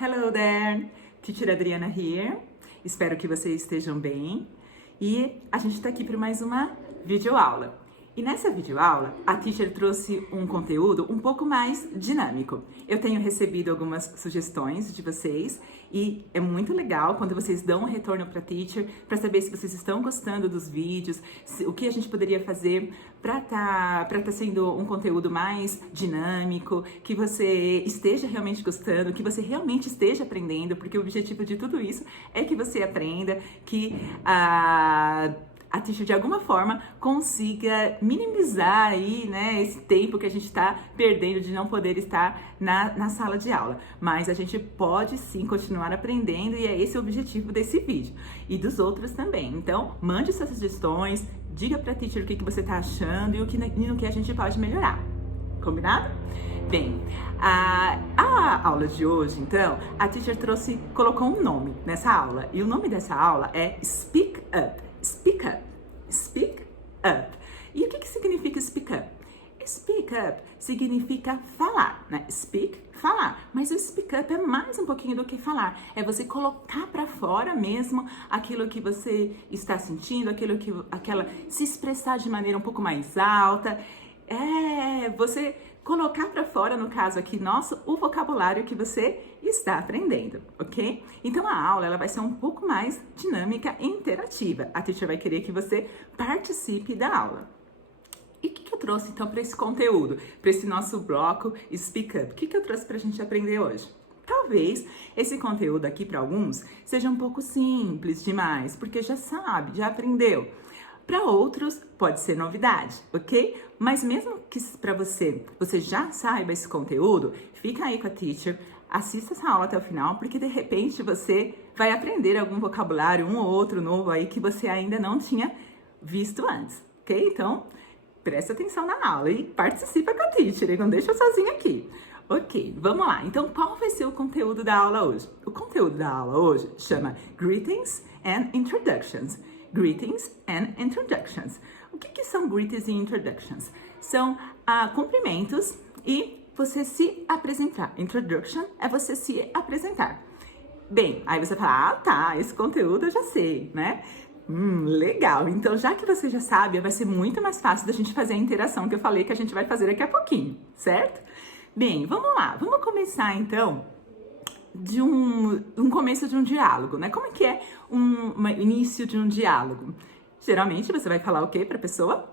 Hello there, Teacher Adriana here. Espero que vocês estejam bem. E a gente está aqui para mais uma videoaula. E nessa videoaula, a teacher trouxe um conteúdo um pouco mais dinâmico. Eu tenho recebido algumas sugestões de vocês e é muito legal quando vocês dão um retorno para a teacher para saber se vocês estão gostando dos vídeos, o que a gente poderia fazer para tá sendo um conteúdo mais dinâmico, que você esteja realmente gostando, que você realmente esteja aprendendo, porque o objetivo de tudo isso é que você aprenda, que a teacher de alguma forma consiga minimizar aí, né, esse tempo que a gente está perdendo de não poder estar na sala de aula. Mas a gente pode sim continuar aprendendo e é esse o objetivo desse vídeo e dos outros também. Então, mande suas sugestões, diga pra teacher o que você está achando e no que a gente pode melhorar. Combinado? Bem, a aula de hoje, então, a teacher colocou um nome nessa aula e o nome dessa aula é Speak Up. Speak up. Speak up. E o que significa speak up? Speak up significa falar, né? Speak, falar. Mas o speak up é mais um pouquinho do que falar. É você colocar para fora mesmo aquilo que você está sentindo, se expressar de maneira um pouco mais alta. É você colocar para fora, no caso aqui nosso, o vocabulário que você está aprendendo, ok? Então a aula ela vai ser um pouco mais dinâmica e interativa. A teacher vai querer que você participe da aula. E o que eu trouxe então para esse conteúdo, para esse nosso bloco Speak Up? O que eu trouxe para a gente aprender hoje? Talvez esse conteúdo aqui para alguns seja um pouco simples demais, porque já sabe, já aprendeu. Para outros, pode ser novidade, ok? Mas mesmo que para você já saiba esse conteúdo, fica aí com a teacher, assista essa aula até o final, porque de repente você vai aprender algum vocabulário, um ou outro novo aí que você ainda não tinha visto antes, ok? Então, presta atenção na aula e participa com a teacher, e não deixa sozinha aqui. Ok, vamos lá. Então, qual vai ser o conteúdo da aula hoje? O conteúdo da aula hoje chama Greetings and Introductions. Greetings and Introductions. O que são greetings e introductions? São cumprimentos e você se apresentar. Introduction é você se apresentar. Bem, aí você fala, tá, esse conteúdo eu já sei, né? Legal. Então, já que você já sabe, vai ser muito mais fácil da gente fazer a interação que eu falei que a gente vai fazer daqui a pouquinho, certo? Bem, vamos lá. Vamos começar, então, de um começo de um diálogo, né? Como é que é um início de um diálogo? Geralmente você vai falar o quê para a pessoa?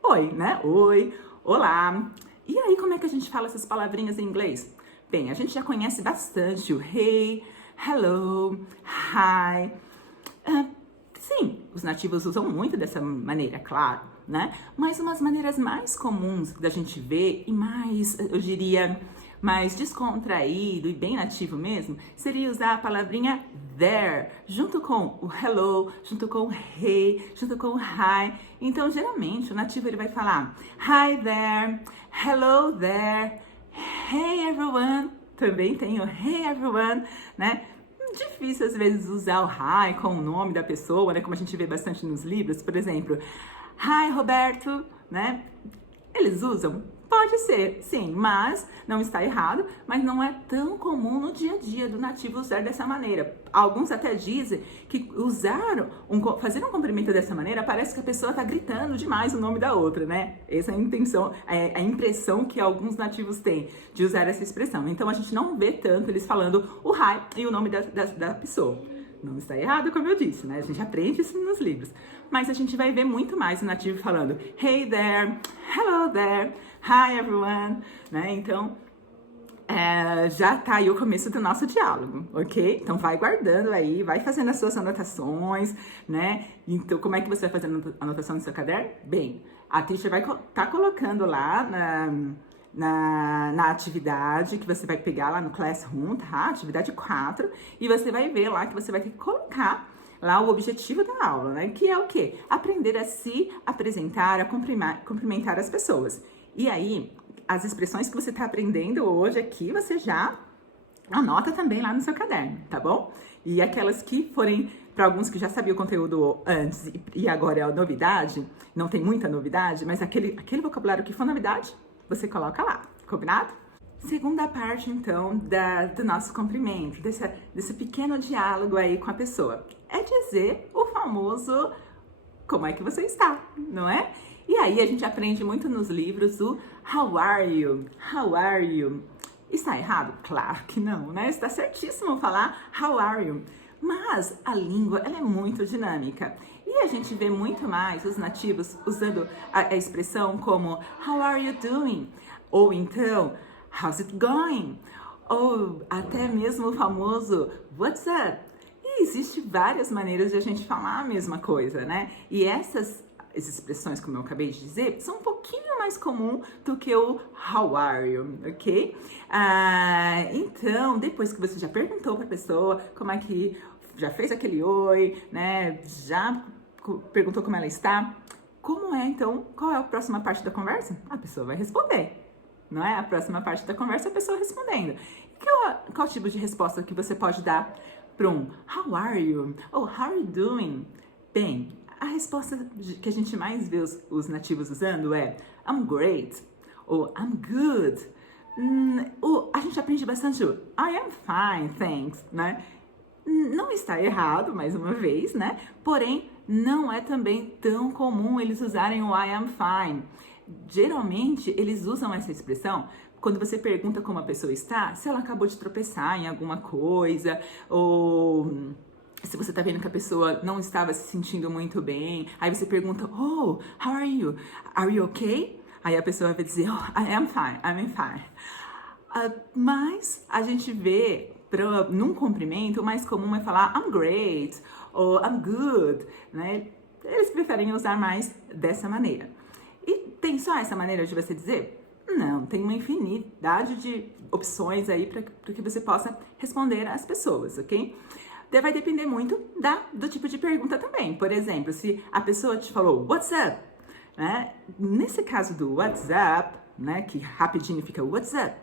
Oi, né? Oi, olá. E aí, como é que a gente fala essas palavrinhas em inglês? Bem, a gente já conhece bastante o hey, hello, hi. Sim, os nativos usam muito dessa maneira, claro, né? Mas umas maneiras mais comuns da gente ver e mais, eu diria, mais descontraído e bem nativo mesmo, seria usar a palavrinha there, junto com o hello, junto com o hey, junto com o hi. Então, geralmente, o nativo ele vai falar hi there, hello there, hey everyone. Também tem o hey everyone, né? Difícil às vezes usar o hi com o nome da pessoa, né? Como a gente vê bastante nos livros, por exemplo, hi Roberto, né? Eles usam? Pode ser, sim, mas não está errado, mas não é tão comum no dia a dia do nativo usar dessa maneira. Alguns até dizem que fazer um cumprimento dessa maneira parece que a pessoa está gritando demais o nome da outra, né? Essa é a intenção, a impressão que alguns nativos têm de usar essa expressão. Então a gente não vê tanto eles falando o hi e o nome da pessoa. Não está errado, como eu disse, né? A gente aprende isso nos livros. Mas a gente vai ver muito mais o nativo falando hey there, hello there, hi everyone, né? Então, já tá aí o começo do nosso diálogo, ok? Então vai guardando aí, vai fazendo as suas anotações, né? Então, como é que você vai fazendo a anotação no seu caderno? Bem, a teacher vai tá colocando lá na atividade que você vai pegar lá no Classroom, tá? Atividade 4, e você vai ver lá que você vai ter que colocar lá o objetivo da aula, né? Que é o quê? Aprender a se apresentar, a cumprimentar as pessoas. E aí, as expressões que você está aprendendo hoje aqui, você já anota também lá no seu caderno, tá bom? E aquelas que forem, para alguns que já sabiam o conteúdo antes e agora é a novidade, não tem muita novidade, mas aquele vocabulário que for novidade, você coloca lá, combinado? Segunda parte, então, do nosso cumprimento, desse pequeno diálogo aí com a pessoa. É dizer o famoso como é que você está, não é? E aí a gente aprende muito nos livros o How are you? How are you? Está errado? Claro que não, né? Está certíssimo falar How are you? Mas a língua, ela é muito dinâmica. E a gente vê muito mais os nativos usando a expressão como How are you doing? Ou então, How's it going? Ou até mesmo o famoso What's up? E existe várias maneiras de a gente falar a mesma coisa, né? E essas expressões, como eu acabei de dizer, são um pouquinho mais comum do que o How are you, ok? Então, depois que você já perguntou para a pessoa como é que já fez aquele oi, né? Já perguntou como ela está, como é então, qual é a próxima parte da conversa? A pessoa vai responder. Não é? A próxima parte da conversa é a pessoa respondendo. E qual tipo de resposta que você pode dar para um How are you? Ou How are you doing? Bem, a resposta que a gente mais vê os nativos usando é I'm great ou I'm good. A gente aprende bastante o I am fine, thanks, né? Não está errado, mais uma vez, né? Porém, não é também tão comum eles usarem o I am fine. Geralmente, eles usam essa expressão quando você pergunta como a pessoa está, se ela acabou de tropeçar em alguma coisa, ou se você tá vendo que a pessoa não estava se sentindo muito bem, aí você pergunta, oh, how are you? Are you okay? Aí a pessoa vai dizer, oh, I am fine, I'm fine. Mas a gente vê, num cumprimento, o mais comum é falar I'm great, ou I'm good, né? Eles preferem usar mais dessa maneira. E tem só essa maneira de você dizer? Não, tem uma infinidade de opções aí para que você possa responder às pessoas, ok? Vai depender muito do tipo de pergunta também. Por exemplo, se a pessoa te falou What's up? Né? Nesse caso do What's up, né, que rapidinho fica What's up,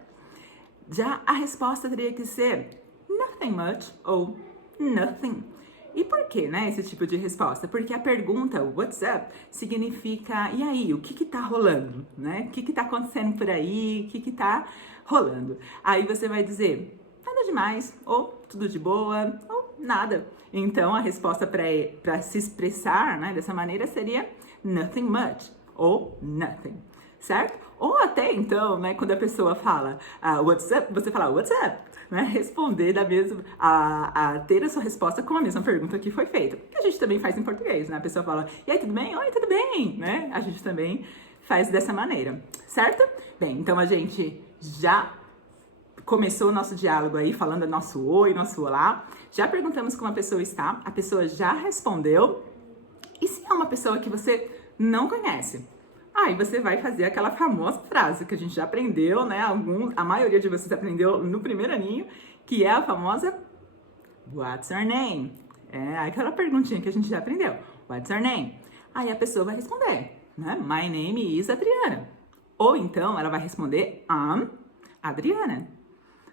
já a resposta teria que ser Nothing much ou Nothing. E por que, né, esse tipo de resposta? Porque a pergunta, what's up, significa, e aí, o que tá rolando, né? O que tá acontecendo por aí, o que tá rolando? Aí você vai dizer, nada demais, ou tudo de boa, ou nada. Então, a resposta para se expressar, né, dessa maneira seria nothing much, ou nothing, certo? Ou até então, né, quando a pessoa fala what's up, você fala what's up, né? Responder da mesma, a ter a sua resposta com a mesma pergunta que foi feita. Que a gente também faz em português, né? A pessoa fala, e aí, tudo bem? Oi, tudo bem? Né? A gente também faz dessa maneira, certo? Bem, então a gente já começou o nosso diálogo aí, falando nosso oi, nosso olá. Já perguntamos como a pessoa está, a pessoa já respondeu. E se é uma pessoa que você não conhece? Aí você vai fazer aquela famosa frase que a gente já aprendeu, né? A maioria de vocês aprendeu no primeiro aninho, que é a famosa What's your name? É aquela perguntinha que a gente já aprendeu. What's your name? Aí a pessoa vai responder, né? My name is Adriana. Ou então ela vai responder I'm Adriana,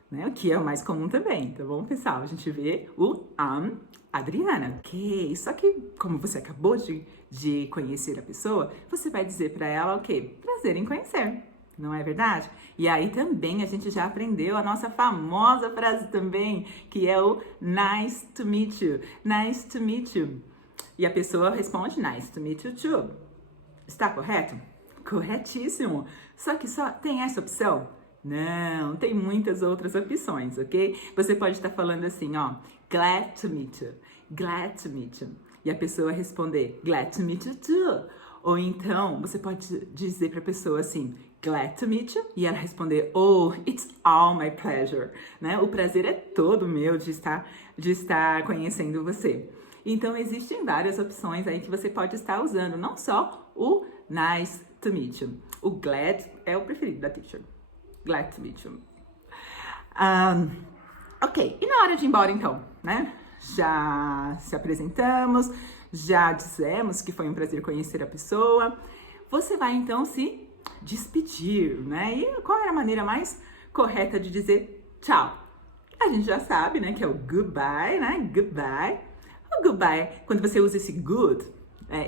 né? O que é o mais comum também. Então vamos pensar, a gente vê o I'm Adriana. Ok, só que como você acabou de conhecer a pessoa, você vai dizer para ela o quê? Prazer em conhecer, não é verdade? E aí também a gente já aprendeu a nossa famosa frase também, que é o nice to meet you, nice to meet you. E a pessoa responde nice to meet you too. Está correto? Corretíssimo. Só que só tem essa opção? Não, tem muitas outras opções, ok? Você pode estar falando assim, ó, glad to meet you, glad to meet you. E a pessoa responder, glad to meet you too. Ou então, você pode dizer para a pessoa assim, glad to meet you, e ela responder, oh, it's all my pleasure, né? O prazer é todo meu de estar conhecendo você. Então, existem várias opções aí que você pode estar usando, não só o nice to meet you. O glad é o preferido da teacher. Glad to meet you. Ok, e na hora de ir embora então, né? Já se apresentamos, já dissemos que foi um prazer conhecer a pessoa. Você vai então se despedir, né? E qual é a maneira mais correta de dizer tchau? A gente já sabe, né, que é o goodbye, né? Goodbye. O goodbye, quando você usa esse good,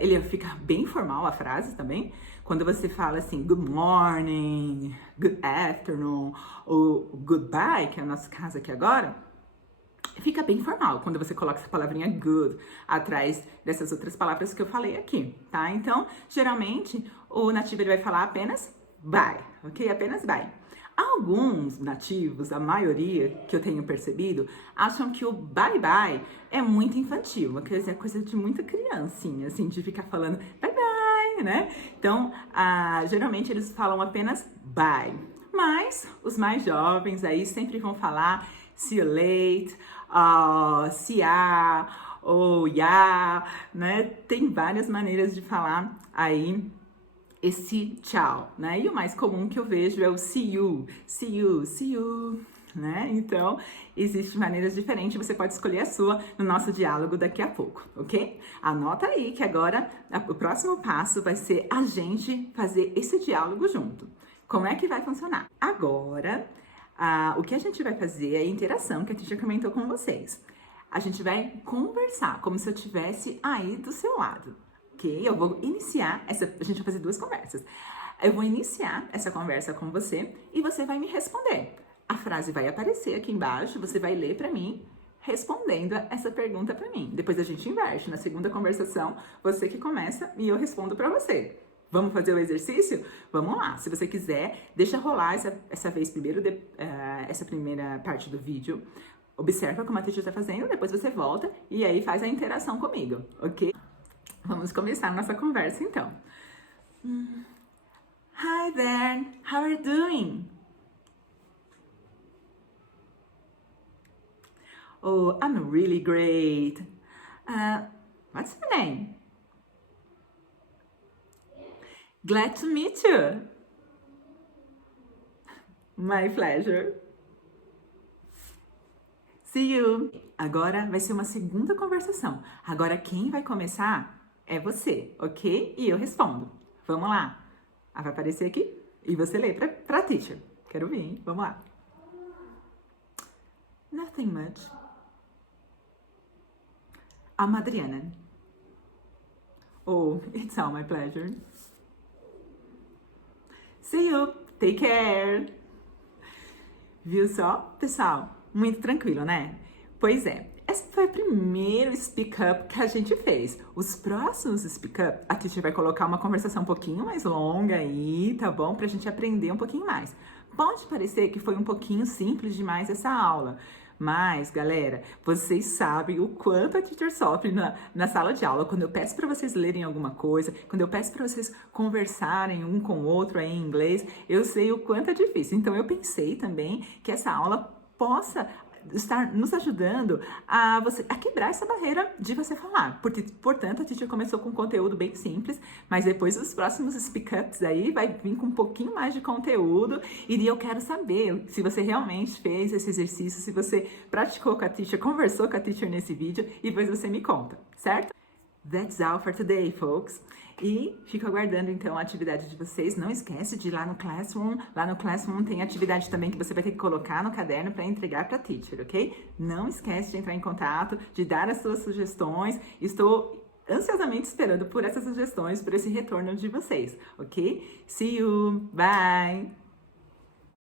ele fica bem formal a frase também. Quando você fala assim, good morning, good afternoon, ou goodbye, que é o nosso caso aqui agora, fica bem formal quando você coloca essa palavrinha good atrás dessas outras palavras que eu falei aqui, tá? Então, geralmente, o nativo ele vai falar apenas bye, ok? Apenas bye. Alguns nativos, a maioria que eu tenho percebido, acham que o bye-bye é muito infantil, quer dizer, é coisa de muita criancinha, assim, de ficar falando bye-bye, né? Então, geralmente eles falam apenas bye. Mas os mais jovens aí sempre vão falar see you later, see ya, ou ya, né? Tem várias maneiras de falar aí esse tchau, né? E o mais comum que eu vejo é o see you, see you, see you, né? Então, existem maneiras diferentes, você pode escolher a sua no nosso diálogo daqui a pouco, ok? Anota aí que agora o próximo passo vai ser a gente fazer esse diálogo junto. Como é que vai funcionar? Agora, o que a gente vai fazer é a interação que a Teacher comentou com vocês. A gente vai conversar como se eu estivesse aí do seu lado. Ok? Eu vou iniciar a gente vai fazer 2 conversas. Eu vou iniciar essa conversa com você e você vai me responder. A frase vai aparecer aqui embaixo, você vai ler para mim, respondendo essa pergunta para mim. Depois a gente inverte. Na segunda conversação, você que começa e eu respondo para você. Vamos fazer o exercício? Vamos lá. Se você quiser, deixa rolar essa vez primeiro, essa primeira parte do vídeo. Observa como a Teacher está fazendo, depois você volta e aí faz a interação comigo, ok? Vamos começar nossa conversa, então. Hi there, how are you doing? Oh, I'm really great. What's your name? Glad to meet you. My pleasure. See you. Agora vai ser uma segunda conversação. Agora quem vai começar é você, ok? E eu respondo. Vamos lá. Vai aparecer aqui e você lê pra Teacher. Quero ver, hein? Vamos lá. Nothing much. I'm Adriana. Oh, it's all my pleasure. See you. Take care. Viu só? Pessoal, muito tranquilo, né? Pois é, esse foi o primeiro Speak Up que a gente fez. Os próximos Speak Up, a Teacher vai colocar uma conversação um pouquinho mais longa aí, tá bom? Pra gente aprender um pouquinho mais. Pode parecer que foi um pouquinho simples demais essa aula, mas, galera, vocês sabem o quanto a Teacher sofre na sala de aula, quando eu peço para vocês lerem alguma coisa, quando eu peço para vocês conversarem um com o outro aí em inglês, eu sei o quanto é difícil. Então, eu pensei também que essa aula possa estar nos ajudando a quebrar essa barreira de você falar. Portanto, a Teacher começou com um conteúdo bem simples, mas depois os próximos Speak Ups aí vai vir com um pouquinho mais de conteúdo e eu quero saber se você realmente fez esse exercício, se você praticou com a Teacher, conversou com a Teacher nesse vídeo e depois você me conta, certo? That's all for today, folks. E fico aguardando, então, a atividade de vocês. Não esquece de ir lá no Classroom. Lá no Classroom tem atividade também que você vai ter que colocar no caderno para entregar para a Teacher, ok? Não esquece de entrar em contato, de dar as suas sugestões. Estou ansiosamente esperando por essas sugestões, por esse retorno de vocês, ok? See you! Bye!